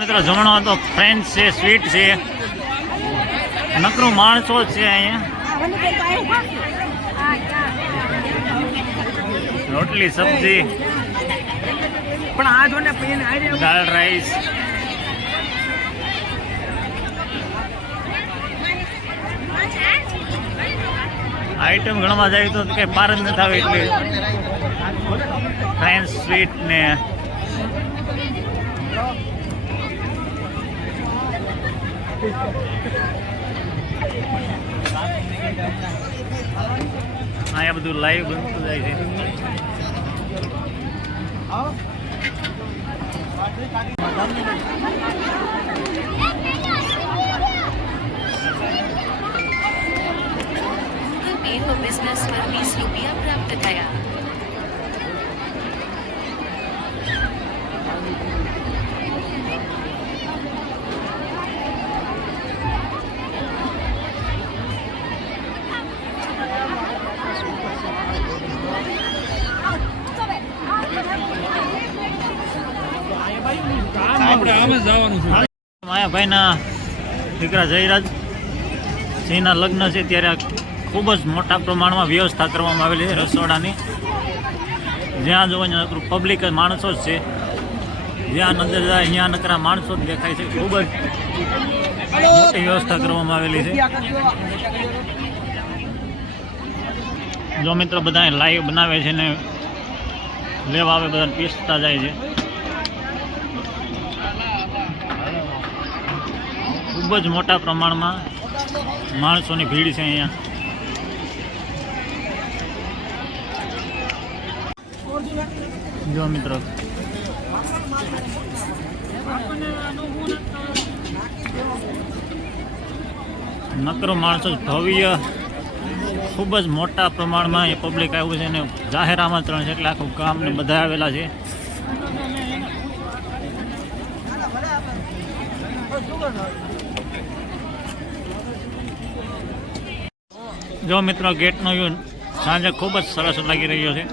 મિત્રો જમણો તો ફ્રેન્ચ છે, સ્વીટ છે, નકરું માણસો છે અહીંયા. રોટલી સબ્જી પણ આ જો ને દાળ રાઈસ. આઈટમ ગણવા જાય તો કઈ પાર જ નથી આવે એટલે ફ્રેન્ચ સ્વીટ ને અહીંયા બધું લાઈવ બનતું જાય છે. તો બિઝનેસ પર 20 રૂપિયા પ્રાપ્ત થયા. આપણે આમ જ જવાનું છે. માયાભાઈના દીકરા જયરાજ સિંહના લગ્ન છે ત્યારે ખૂબ જ મોટા પ્રમાણમાં વ્યવસ્થા કરવામાં આવેલી છે રસોડાની. જ્યાં જોવા પબ્લિક માણસો જ છે, જ્યાં નજર જાય ત્યાં નકરા માણસો જ દેખાય છે. ખૂબ જ મોટી વ્યવસ્થા કરવામાં આવેલી છે. જો મિત્રો બધા લાઈવ બનાવે છે ને લેવા આવે, બધા પીસતા જાય છે. ખૂબ જ મોટા પ્રમાણમાં માણસોની ભીડ છે અહીંયા. જો મિત્રો નકરો માણસો ભવ્ય ખૂબ જ મોટા પ્રમાણમાં એ પબ્લિક આવ્યું છે અને જાહેર આમંત્રણ છે એટલે આખું ગામ ને બધા આવેલા છે. જો મિત્રો ગેટનો વ્યૂ સાંજે ખૂબ જ સરસ લાગી રહ્યો છે.